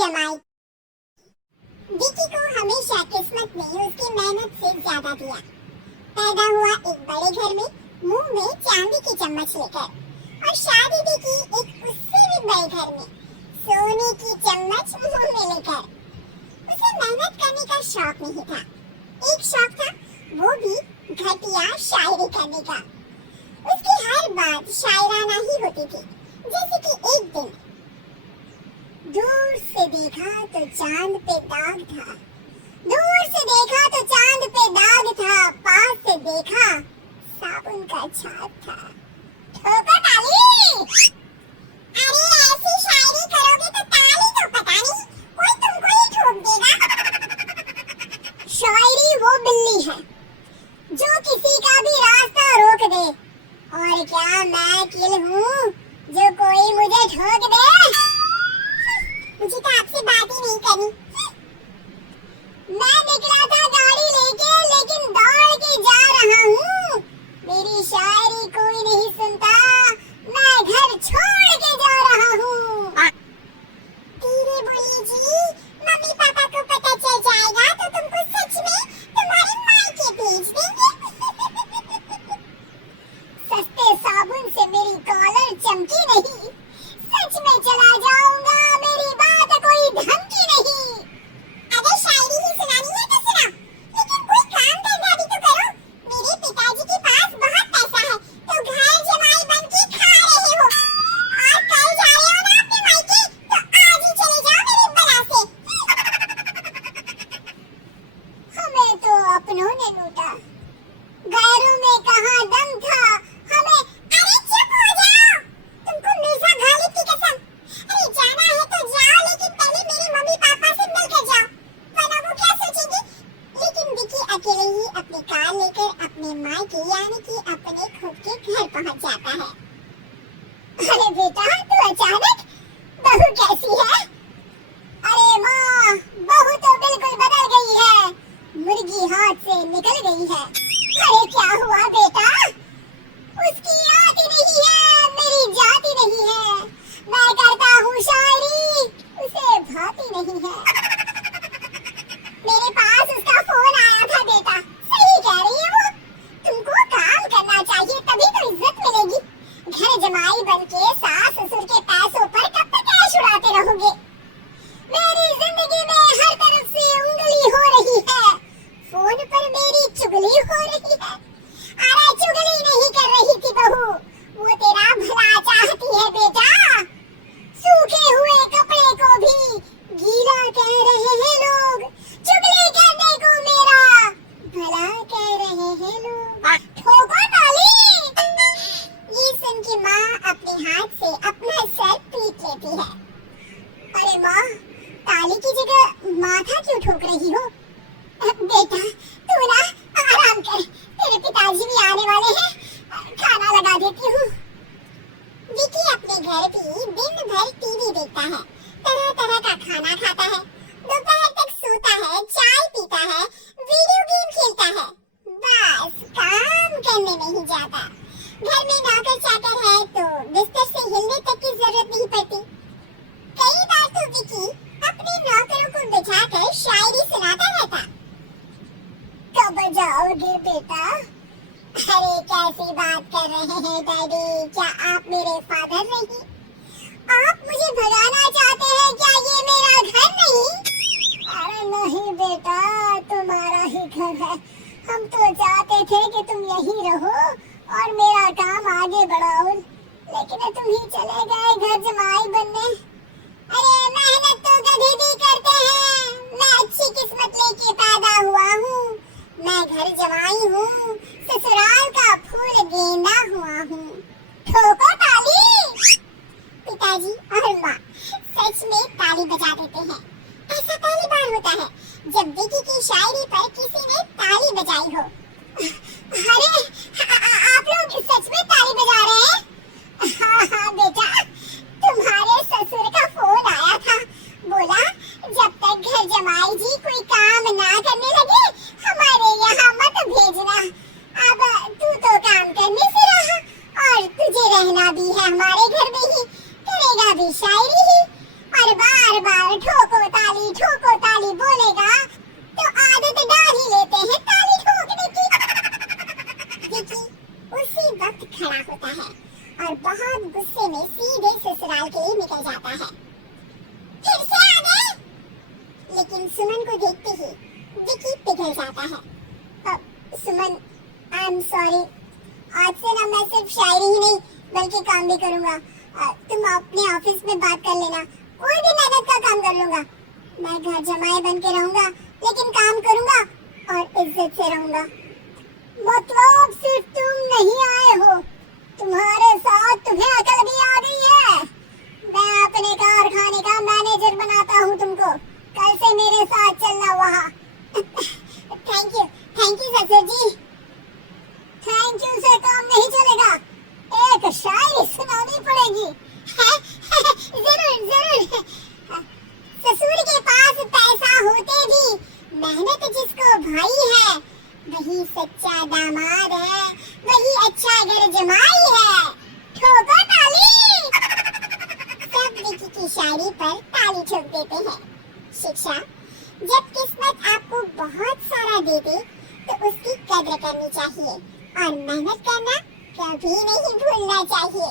जमाई। विकी को हमेशा किस्मत ने उसकी मेहनत से ज्यादा दिया। पैदा हुआ एक बड़े घर में, मुंह में चांदी की चम्मच लेकर, और शादी भी की एक उससे भी बड़े घर में, सोने की चम्मच मुंह में लेकर। उसे मेहनत करने का शौक नहीं था, एक शौक था, वो भी घटिया शायरी करने का। उसकी हर बात शायराना ही होती थी। जैसे कि एक दिन, दूर से देखा तो चांद पे दाग था, दूर से देखा तो चांद पे दाग था, पास से देखा साबुन का छाप था। ठोको ताली। अरे ऐसी शायरी करोगे तो ताली तो पता नहीं कोई तुमको ही ठोक देगा। शायरी वो बिल्ली है जो किसी का भी रास्ता रोक दे, और क्या मैं किल हूँ जो कोई मुझे ठोक दे। मुझे तो आपसे बात ही नहीं करनी। मैं निकला था गाड़ी लेके, लेकिन दौड़ के जा रहा हूँ। मेरी शायरी कोई नहीं सुनता, मैं घर छोड़ के जा रहा हूँ। धीरे बोलिए जी, मम्मी पापा को पता चल जाएगा तो तुमको सच में तुम्हारे मायके भेज देंगे। सस्ते साबुन से मेरी कॉलर चमकी नहीं, सच में चला जाऊंगा, मेरी बात कोई धमकी नहीं। अगर शायरी ही सुनानी है तो सुना, लेकिन कोई काम धंधा भी तो करो। मेरे पिताजी के पास बहुत पैसा है, तो घर जमाई बन के खा रहे हो, और कल जा रहे हो ना अपने मायके, तो आज ही चले जाओ मेरी बला से। हमें तो अपनों ने लूटा, गैरों में कहाँ दम था हमें। अरे चुप हो जाओ, तुमको मिर्जा गालिब की कसम। अरे जाना है तो जाओ, लेकिन पहले मेरे मम्मी पापा से मिलकर जाओ, वरना वो क्या सोचेंगे। लेकिन विकी अकेले ही अपनी कार लेकर अपने मायके यानी कि अपने खुद के घर पहुंच जाता है। अरे बेटा, तू अचानक बहू कैसी है? अरे माँ, बहू तो बिल्कुल बदल गई है, मुर्गी हाथ से निकल गई है। अरे क्या हुआ बेटा? उसकी आती नहीं है, मेरी जाती नहीं है, मैं करता हूँ शायरी, उसे भाती नहीं है। मेरे पास उसका फोन आया था बेटा, सही कह रही है वो, तुमको काम करना चाहिए तभी तो इज्जत मिलेगी। घर जमाई बनके सास ससुर के पैसों पर कब तक ऐश उड़ाते रहोगे। मेरी जिंदगी में हर तरफ से उंगली हो रही है, फोन पर मेरी चुगली हो रही है। अरे चुगली नहीं कर रही थी बहू, वो तेरा भला चाहती है बेटा। सूखे हुए कपड़े को भी गीला कह रहे हैं लोग, चुगली करने को मेरा भला कह रहे हैं लोग। ठोको ताली। ये सुन के माँ अपने हाथ से अपना सर पीट लेती है। अरे माँ, ताली की जगह माथा क्यों ठोक रही हो? बेटा तू ना आराम कर, तेरे पिताजी भी आने वाले हैं, खाना लगा देती हूँ। विकी अपने घर भी दिन भर टीवी देखता है, तरह तरह का खाना खाता है, दोपहर तक सोता है, चाय पीता है, वीडियो गेम खेलता है, बस काम करने नहीं जाता। घर में नौकर चाकर है तो बिस्तर से हिलने तक की जरूरत नहीं पड़ती। कई बार तो विकी अपने नौकरों को बिठाकर शायरी सुनाता रहता। कब जाओगे बेटा? अरे कैसी बात कर रहे हैं डैडी, क्या आप मेरे फादर नहीं? आप मुझे भगाना चाहते हैं क्या? ये मेरा घर नहीं। अरे नहीं बेटा, तुम्हारा ही घर है, हम तो चाहते थे कि तुम यहीं रहो और मेरा काम आगे बढ़ाओ, लेकिन तुम ही चले गए घर जमाई बनने। अरे मेहनत तो गधे भी करते हैं, मैं अच्छी किस्मत लेके पैदा हुआ हूँ, मैं घर जमाई हूँ, ससुराल का फूल गेंदा हुआ हूँ। ठोको ताली। पिताजी और माँ सच में ताली बजा देते हैं। ऐसा पहली बार होता है जब विकी की शायरी पर किसी ने ताली बजाई हो। अरे आप लोग सच में ताली बजा रहे हैं? हाँ बेटा, तुम्हारे ससुर का फोन आया था, बोला जब तक घर जमाई जी कोई काम ना करने लगे हमारे यहाँ मत भेजना। अब तू तो काम करने से रहा और तुझे रहना भी है हमारे घर में ही, करेगा भी शायरी ही, और बार बार ठोको अकेले निकल जाता है। फिर से आ गए। लेकिन सुमन को देखते ही विकी पिघल जाता है। अब सुमन, आई एम सॉरी, आज से ना मैं सिर्फ शायरी ही नहीं बल्कि काम भी करूंगा। तुम अपने ऑफिस में बात कर लेना, कोई भी मेहनत का काम कर लूंगा। मैं घर जमाए बन के रहूंगा लेकिन काम करूंगा और इज्जत से रहूंगा। मतलब सिर्फ तुम नहीं आए हो, तुम्हारे साथ तुम्हें अकल भी आ गई है। मैं अपने कारखाने का मैनेजर बनाता हूँ तुमको, कल से मेरे साथ चलना वहाँ। थैंक यू ससुर जी। थैंक यू से काम नहीं चलेगा, एक शायरी सुनानी पड़ेगी। जरूर जरूर। ससुर के पास पैसा होते भी मेहनत जिसको भाई है, वही सच्चा दामाद है, वही अच्छा घर जमाई है। ठोको ताली। सब विकी की शायरी पर ताली ठोक देते हैं। शिक्षा, जब किस्मत आपको बहुत सारा दे दे तो उसकी कद्र करनी चाहिए और मेहनत करना कभी नहीं भूलना चाहिए।